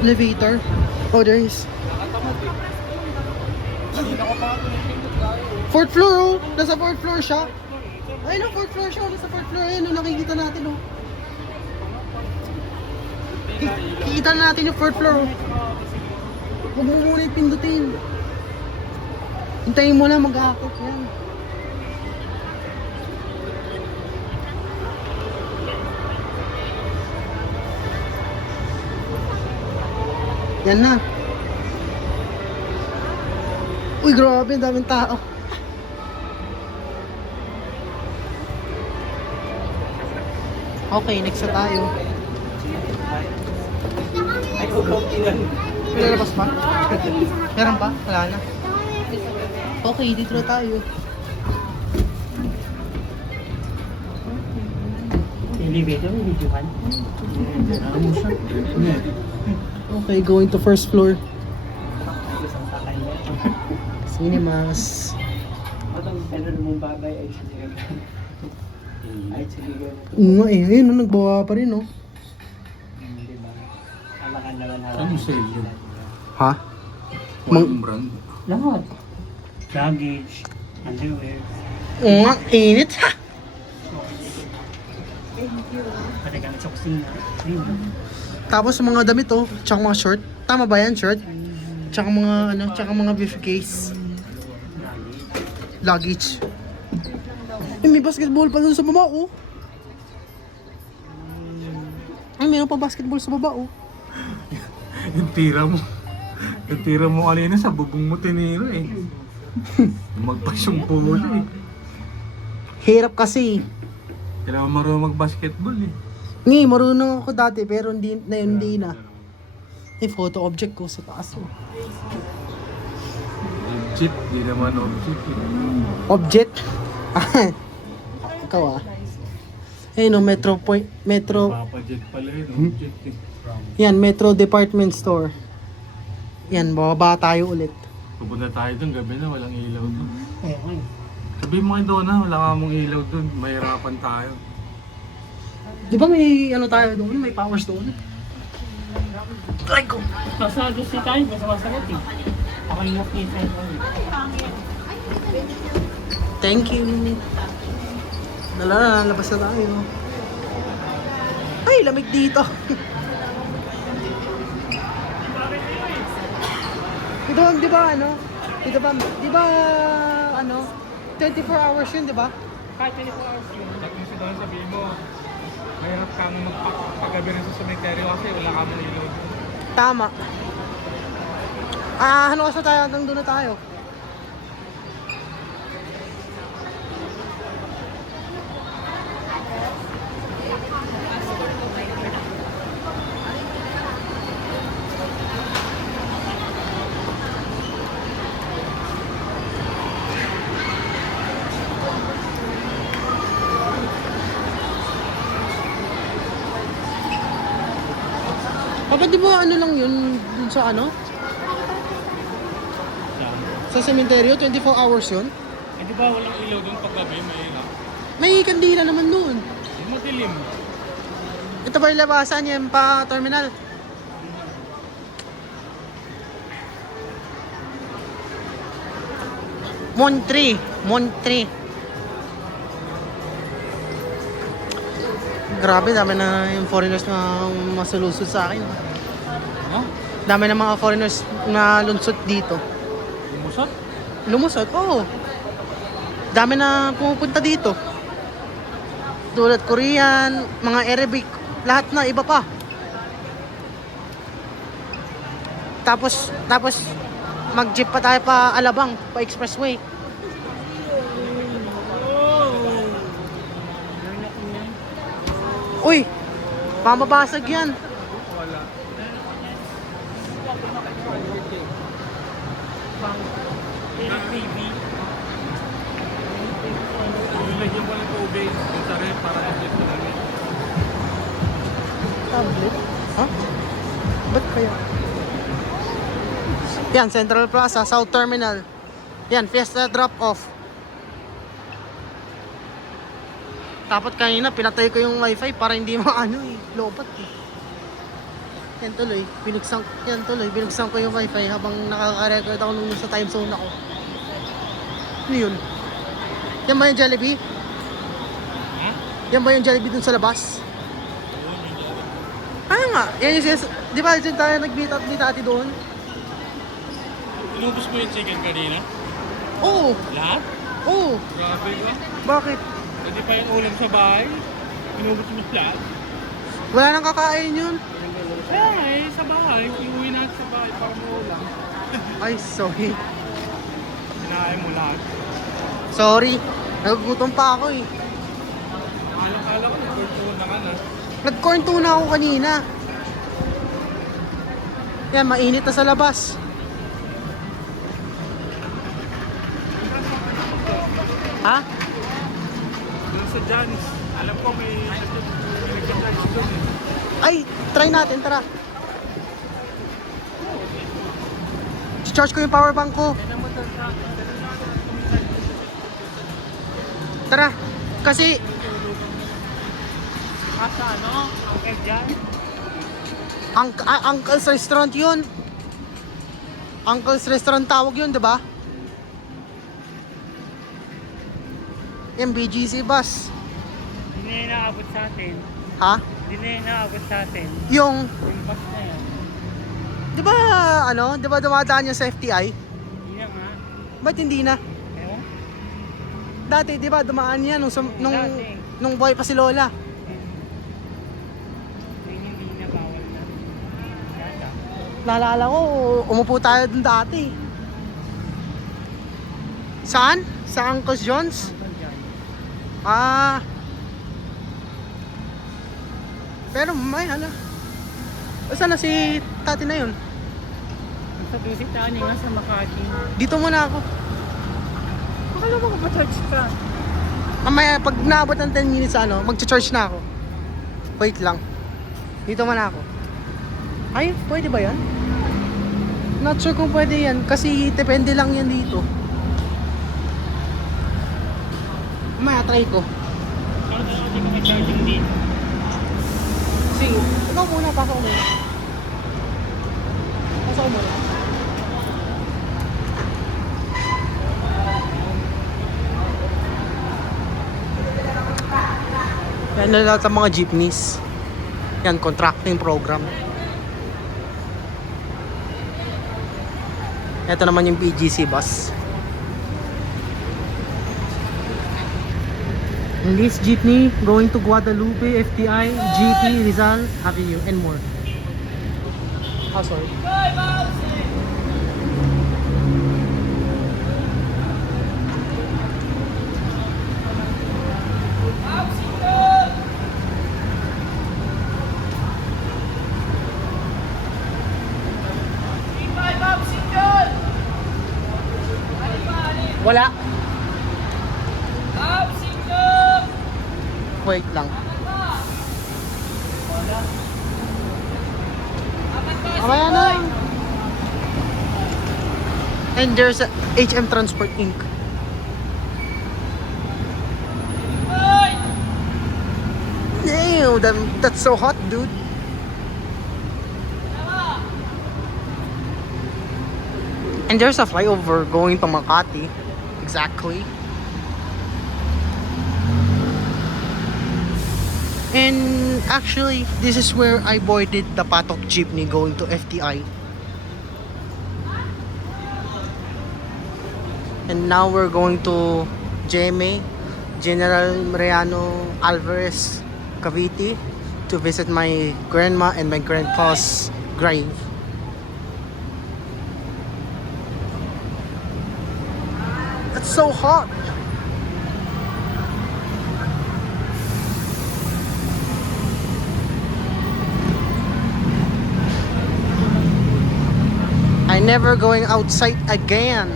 Elevator. Oh, there is. Fourth floor, oh. Nasa fourth floor siya. Ayun, no, fourth floor siya. Nasa fourth floor. Ayun, no, nakikita natin, oh. Kikita na natin yung fourth floor, oh. Huwag mo muna yung pindutin. Hintayin mo na mag-aakit yan. Yan na. Uy, grabe, daming tao. Okay, next na tayo. May lalabas pa? Meron pa? Wala na. Okay, dito na tayo. Elevator, video kan? Okay, going to first floor. Cinemas. Nga eh, ayun, nagbawa pa rin, oh. Ano sale yun? Ha? Walang brand. Lahat. Luggage, underwear. Nga, init ha! Patagamit sa kusina. Ayun. Tapos mga damit, oh, tsaka mga short. Tama ba yan, short? Tsaka mga, ano, tsaka mga briefcase. Luggage. Eh, may basketball pa dun sa baba, oh. Ay, meron pa basketball sa baba, oh. Yung tira mo. Yung tira mo kanina sa bubong mo tinira eh. Magpas yung pulo eh. Hirap kasi. Kailangan marunong mag-basketball eh. Ni, marunong ako dati, pero hindi na. Eh, photo object ko sa taas, oh. Legit, di naman object eh. Object? Ikaw, ah. Eh, no, Metro Point, Metro, Papajet pala yun, object eh. yan, Metro Department Store. Yan, bababa tayo ulit. Pupunta tayo dun, gabi na, walang ilaw dun. Ayun. Sabihin mo kayo doon na, wala ka mong ilaw dun, mahirapan tayo. Di ba may ano tayo doon? May powers doon? Ay ko! Nasa gusto tayo, may sumasagot eh. Ako yung nakita ko. Thank you! Labas na tayo. Ay, lamig dito! Ito, di ba ano? Di ba ano? 24 hours yun, di ba? Kahit 24 hours yun. Pag yung doon sabihin mo, mahirap kang magpagabi rin sa cemetery kasi wala ka mong ilaw dun. Tama. Ano kasi tayo? Hanggang doon na tayo. Papa, di ba ano lang yun dun sa ano? Sa sementeryo, 24 hours yun? Eh di ba walang ilaw dun pag gabi, may ilaw? May kandila naman doon. Madilim. Ito ba yung labasan yan pa terminal? Montri. Grabe, dami na yung foreigners na masulusot sa akin. Ha? Dami na mga foreigners na lunsot dito. Lumusot? Lumusot? Oo. Dami na pumupunta dito. Tulad Korean, mga Arabic, lahat na, iba pa. Tapos mag-jeep pa tayo pa Alabang, pa expressway. Uy, mamabasag yan. Wala. TV. Lagyan ko ng tubig yung sa rep para mag-get na namin. Tablet? Ha? Ba't kaya? Yan, Central Plaza, South Terminal. Yan, Fiesta drop-off. Dapat kanina pinatay ko yung wifi para hindi maano eh, lobat eh. Yan tuloy, binuksan ko yung wifi habang nakaka-record ako nung sa time zone ako. Ano yun? Yan ba yung Jollibee? Ha? Yan ba yung Jollibee dun sa labas? Ah nga, yan yung di ba dyan tayo nag-meet up ni Tati doon? Inubos mo yung chicken kanina? Oo, Lahat? oo. Grabe ka. Bakit? Hindi pa yung ulam sa bahay. Inubos mo lahat. Wala nang kakain yun. Kaya nga eh, sa bahay. Iuwi natin sa bahay para mo ulam. Ay, sorry. Kinain mo lahat. Sorry. Nagugutom pa ako eh. Akala ko, nagkurtuhan na ka na. Nag-corn tuna ako kanina. Yan, mainit na sa labas. Ha? Doon sa Johnny's. Alam ko may nagka-charge doon eh. Ay, try natin, tara. Charge ko yung power bank ko. Kaya naman doon sa Tara. Kasi, Asa ano? Ang John? Uncle's Restaurant yun. Uncle's Restaurant tawag yun, di ba? Yung BGC bus. Hindi na yung naabot sa atin. Ha? Hindi na yung naabot sa atin. Yung, Yung bus na yan. di ba, di ba dumadaan yung sa FTI? Hindi na nga. Ba't hindi na? Ewan? Dati, di ba, dumaan yan nung Dati. buhay pa si Lola. Hindi na, bawal na. Yata. Naalala ko, umupo tayo dun dati. Saan? Sa Uncle's John's? Uncle John. Ah. Pero may Saan na si tati na yun? Sa bisitahan niya nga sa Makati. Dito muna ako. Akala mo kung pa-charge ka. Mamaya, pag naabot ng 10 minutes, magcha-charge na ako. Wait lang. Dito muna ako. Ay, pwede ba yan? Not sure kung pwede yan. Kasi depende lang yan dito. Mamaya, try ko. Ano na hindi ka may-charging dito? Sige, ikaw muna, pasok ko muna. Pasok ko muna. Yan na lahat ng mga jeepneys. Yan, contracting program. Ito naman yung BGC bus. In this jeepney, going to Guadalupe, FTI, GT, Rizal, Avenue, and more. Oh, sorry. Wala. Wait lang. Mamaya na. And there's a HM Transport Inc. Damn, that's so hot, dude. And there's a flyover going to Makati. Exactly. And actually, this is where I boarded the Patok jeepney going to FTI. And now we're going to GMA, General Mariano Alvarez, Cavite, to visit my grandma and my grandpa's grave. It's so hot. I'm never going outside again.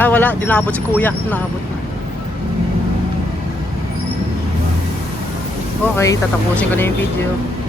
Ay, wala. Di naabot si kuya. Naabot na. Okay, tatapusin ko na yung video.